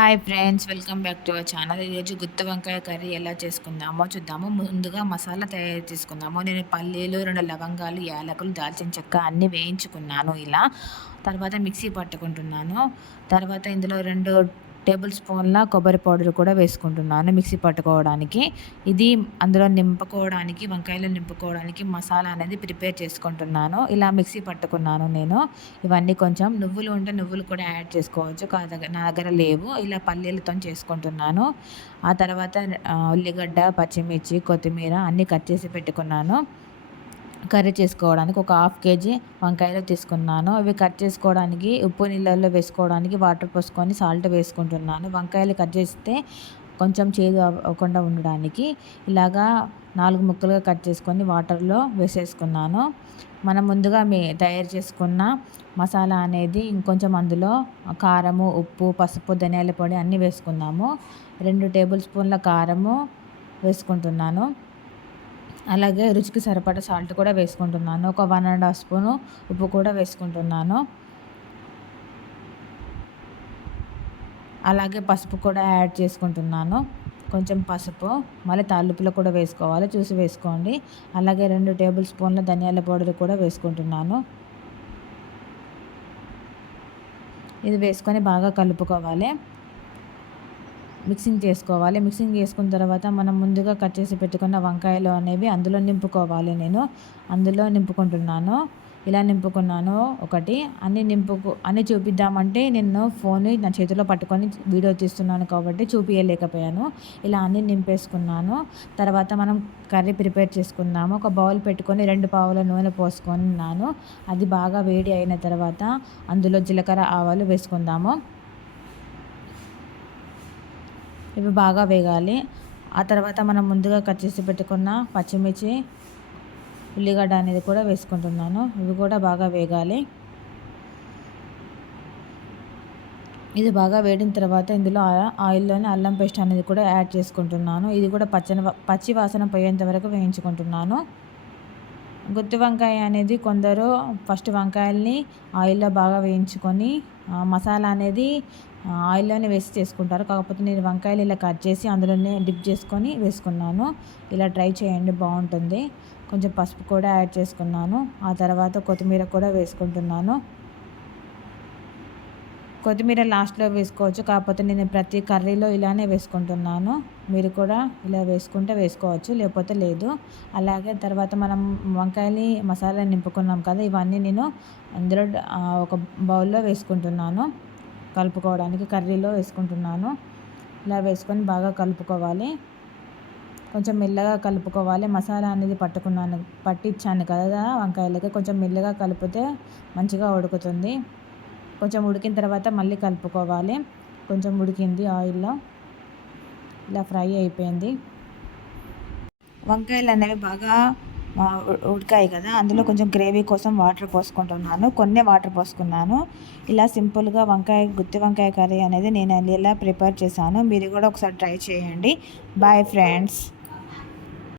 Hi friends, welcome back to our channel. ఈరోజు గుత్తి వంకాయ curry ఎలా చేసుకుందామో చూద్దాము. ముందుగా మసాలా తయారు చేసుకుందాము. నేను పల్లీలు, 2 లవంగాలు, యాలకులు, దాల్చిన చెక్క అన్నీ వేయించుకున్నాను ఇలా. తర్వాత మిక్సీ పట్టుకుంటున్నాను. తర్వాత ఇందులో 2 టేబుల్ స్పూన్ల కొబ్బరి పౌడర్ కూడా వేసుకుంటున్నాను మిక్సీ పట్టుకోవడానికి. ఇది అందులో నింపుకోవడానికి, వంకాయలు నింపుకోవడానికి మసాలా అనేది ప్రిపేర్ చేసుకుంటున్నాను. ఇలా మిక్సీ పట్టుకున్నాను నేను. ఇవన్నీ కొంచెం నువ్వులు ఉంటే నువ్వులు కూడా యాడ్ చేసుకోవచ్చు. నా దగ్గర లేవు. ఇలా పల్లీలతో చేసుకుంటున్నాను. ఆ తర్వాత ఉల్లిగడ్డ, పచ్చిమిర్చి, కొత్తిమీర అన్నీ కట్ చేసి పెట్టుకున్నాను. కర్రీ చేసుకోవడానికి ఒక 1/2 కేజీ వంకాయలు తీసుకున్నాను. అవి కట్ చేసుకోవడానికి ఉప్పు నీళ్ళల్లో వేసుకోవడానికి వాటర్ పోసుకొని సాల్ట్ వేసుకుంటున్నాను. వంకాయలు కట్ చేస్తే కొంచెం చేదు అవ్వకుండా ఉండడానికి ఇలాగా 4 ముక్కలుగా కట్ చేసుకొని వాటర్లో వేసేసుకున్నాను. మనం ముందుగా తయారు చేసుకున్న మసాలా అనేది ఇంకొంచెం అందులో కారము, ఉప్పు, పసుపు, ధనియాల పొడి అన్నీ వేసుకుందాము. 2 టేబుల్ స్పూన్ల కారము వేసుకుంటున్నాను. అలాగే రుచికి సరిపడా సాల్ట్ కూడా వేసుకుంటున్నాను. ఒక 1½ స్పూను ఉప్పు కూడా వేసుకుంటున్నాను. అలాగే పసుపు కూడా యాడ్ చేసుకుంటున్నాను. కొంచెం పసుపు, మళ్ళీ తాలింపులో కూడా వేసుకోవాలి, చూసి వేసుకోండి. అలాగే 2 టేబుల్ స్పూన్ల ధనియాల పౌడర్ కూడా వేసుకుంటున్నాను. ఇది వేసుకొని బాగా కలుపుకోవాలి. మిక్సింగ్ చేసుకోవాలి. మిక్సింగ్ చేసుకున్న తర్వాత మనం ముందుగా కట్ చేసి పెట్టుకున్న వంకాయలు అనేవి అందులో నింపుకోవాలి. నేను అందులో నింపుకుంటున్నాను. ఇలా నింపుకున్నాను. ఒకటి అన్నీ చూపిద్దామంటే నేను ఫోన్ నా చేతిలో పట్టుకొని వీడియో తీస్తున్నాను కాబట్టి చూపించలేకపోయాను. ఇలా అన్నీ నింపేసుకున్నాను. తర్వాత మనం కర్రీ ప్రిపేర్ చేసుకుందాము. ఒక బౌల్ పెట్టుకొని 2 పావుల నూనె పోసుకున్నాను. అది బాగా వేడి అయిన తర్వాత అందులో జీలకర్ర, ఆవాలు వేసుకుందాము. ఇవి బాగా వేగాలి. ఆ తర్వాత మనం ముందుగా కట్ చేసి పెట్టుకున్న పచ్చిమిర్చి, ఉల్లిగడ్డ అనేది కూడా వేసుకుంటున్నాను. ఇవి కూడా బాగా వేగాలి. ఇది బాగా వేడిన తర్వాత ఇందులో ఆయిల్లోనే అల్లం పేస్ట్ అనేది కూడా యాడ్ చేసుకుంటున్నాను. ఇది కూడా పచ్చి వాసన పోయేంత వరకు వేయించుకుంటున్నాను. గుత్తి వంకాయ అనేది కొందరు ఫస్ట్ వంకాయల్ని ఆయిల్లో బాగా వేయించుకొని మసాలా అనేది ఆయిల్లోనే వేసి చేసుకుంటారు. కాకపోతే నేను వంకాయలు ఇలా కట్ చేసి అందులోనే డిప్ చేసుకొని వేసుకున్నాను. ఇలా ట్రై చేయండి, బాగుంటుంది. కొంచెం పసుపు కూడా యాడ్ చేసుకున్నాను. ఆ తర్వాత కొత్తిమీర కూడా వేసుకుంటున్నాను. కొత్తిమీర లాస్ట్లో వేసుకోవచ్చు, కాకపోతే నేను ప్రతి కర్రీలో ఇలానే వేసుకుంటున్నాను. మీరు కూడా ఇలా వేసుకుంటే వేసుకోవచ్చు, లేకపోతే లేదు. అలాగే తర్వాత మనం వంకాయని మసాలా నింపుకున్నాం కదా, ఇవన్నీ నేను అందులో ఒక బౌల్లో వేసుకుంటున్నాను. కలుపుకోవడానికి కర్రీలో వేసుకుంటున్నాను. ఇలా వేసుకొని బాగా కలుపుకోవాలి. కొంచెం మెల్లగా కలుపుకోవాలి. మసాలా అనేది పట్టించాను కదా వంకాయలకి, కొంచెం మెల్లగా కలిపితే మంచిగా ఉడుకుతుంది. కొంచెం ఉడికిన తర్వాత మళ్ళీ కలుపుకోవాలి. కొంచెం ఉడికింది ఆయిల్లో, ఇలా ఫ్రై అయిపోయింది. వంకాయలు అనేవి బాగా ఉడికాయి కదా, అందులో కొంచెం గ్రేవీ కోసం వాటర్ పోసుకుంటున్నాను. కొన్ని వాటర్ పోసుకున్నాను. ఇలా సింపుల్గా గుత్తి వంకాయ కర్రీ అనేది నేను ఇలా ప్రిపేర్ చేశాను. మీరు కూడా ఒకసారి ట్రై చేయండి. Bye friends.